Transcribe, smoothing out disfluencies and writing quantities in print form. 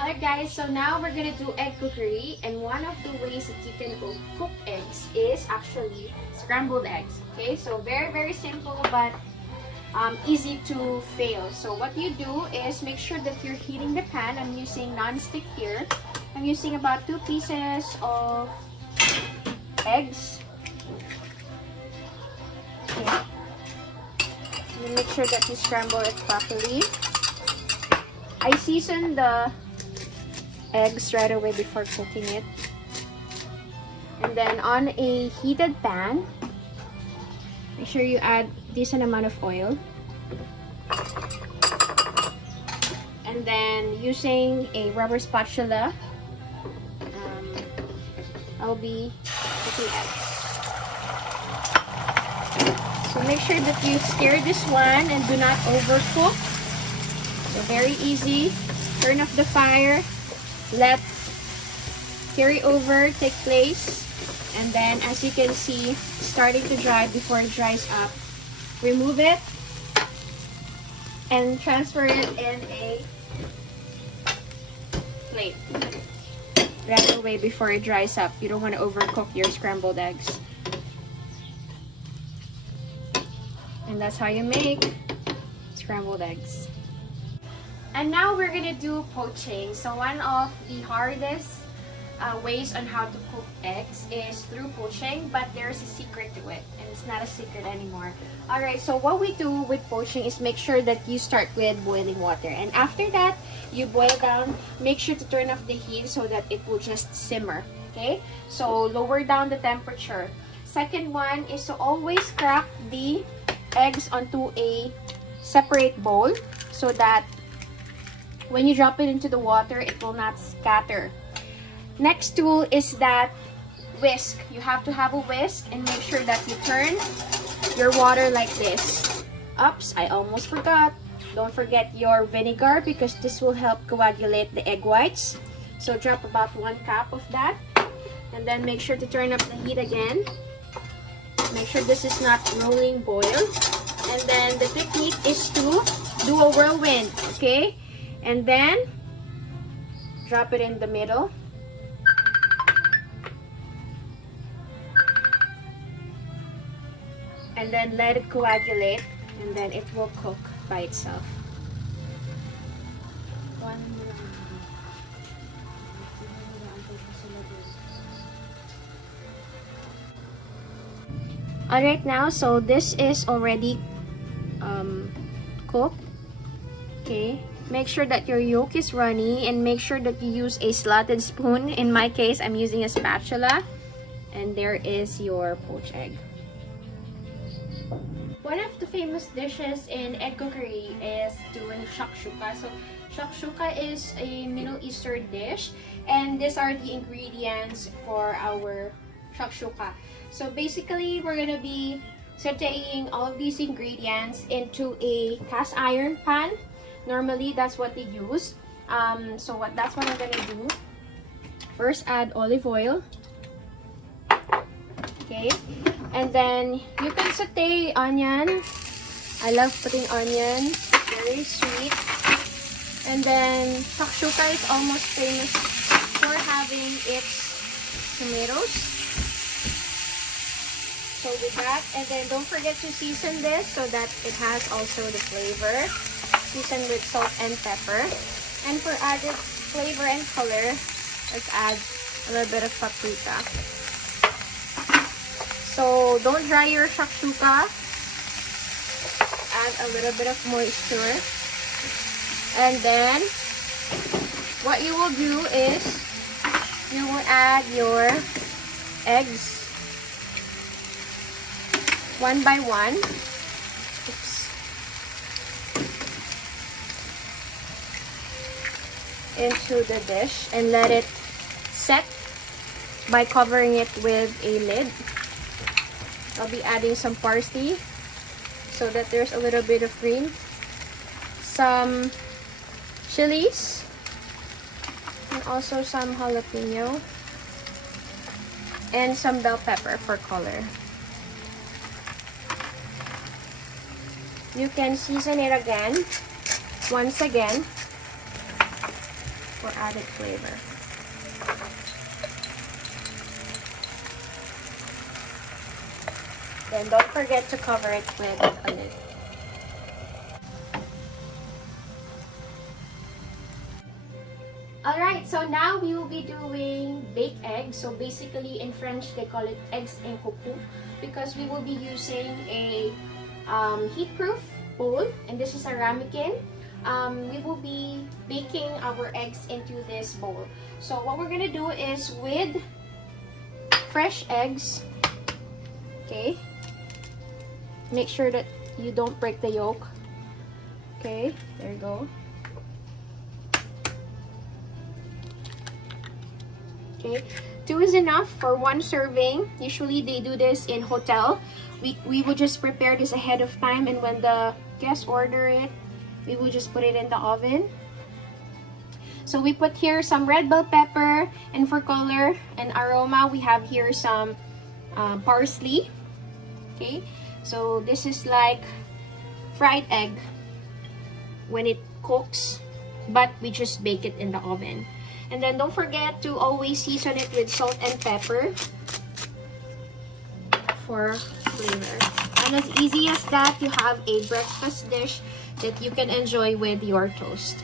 Alright guys, so now we're gonna do egg cookery, and one of the ways that you can cook eggs is actually scrambled eggs. Okay, so very simple but easy to fail. So what you do is make sure that you're heating the pan. I'm using non-stick here. I'm using about 2 pieces of eggs. Okay. And make sure that you scramble it properly. I season the eggs right away before cooking it. And then on a heated pan, make sure you add decent amount of oil. And then using a rubber spatula, I'll be cooking eggs. So make sure that you stir this one and do not overcook. So very easy. Turn off the fire. Let carry over take place, and then as you can see, starting to dry. Before it dries up, remove it and transfer it in a plate right away before it dries up. You don't want to overcook your scrambled eggs. And that's how you make scrambled eggs. And now we're gonna do poaching. So one of the hardest ways on how to cook eggs is through poaching, but there's a secret to it, and it's not a secret anymore. Alright, so what we do with poaching is make sure that you start with boiling water, and after that you boil down. Make sure to turn off the heat so that it will just simmer. Okay, so lower down the temperature. Second one is to always crack the eggs onto a separate bowl so that when you drop it into the water, it will not scatter. Next tool is that whisk. You have to have a whisk and make sure that you turn your water like this. Oops, I almost forgot. Don't forget your vinegar because this will help coagulate the egg whites. So drop about 1 cup of that. And then make sure to turn up the heat again. Make sure this is not rolling boil. And then the technique is to do a whirlwind, okay? And then drop it in the middle. And then let it coagulate, and then it will cook by itself. Alright, now so this is already cooked. Okay, make sure that your yolk is runny, and make sure that you use a slotted spoon. In my case, I'm using a spatula. And there is your poached egg. One of the famous dishes in egg cookery is doing shakshouka. So shakshouka is a Middle Eastern dish, and these are the ingredients for our shakshouka. So basically, we're gonna be sauteing all of these ingredients into a cast iron pan. Normally, that's what they use. That's what I'm gonna do. First, add olive oil. Okay, and then you can saute onion. I love putting onion, very sweet. And then shakshouka is almost famous for having its tomatoes. So with that, and then don't forget to season this so that it has also the flavor. Season with salt and pepper. And for added flavor and color, let's add a little bit of paprika. So don't dry your shakshouka. Add a little bit of moisture. And then what you will do is you will add your eggs one by one. Oops. Into the dish and let it set by covering it with a lid. I'll be adding some parsley so that there's a little bit of green, some chilies, and also some jalapeno, and some bell pepper for color. You can season it again, once again, for added flavor. Then don't forget to cover it with a lid. Alright, so now we will be doing baked eggs. So basically in French they call it eggs en coco because we will be using a heat-proof bowl, and this is a ramekin. We will be baking our eggs into this bowl. So what we're gonna do is with fresh eggs, okay, make sure that you don't break the yolk. Okay, there you go. Okay, 2 is enough for 1 serving. Usually they do this in hotel. We would just prepare this ahead of time, and when the guests order it, we will just put it in the oven. So we put here some red bell pepper, and for color and aroma, we have here some parsley. Okay, so this is like fried egg when it cooks, but we just bake it in the oven. And then don't forget to always season it with salt and pepper for flavor. And as easy as that, you have a breakfast dish that you can enjoy with your toast.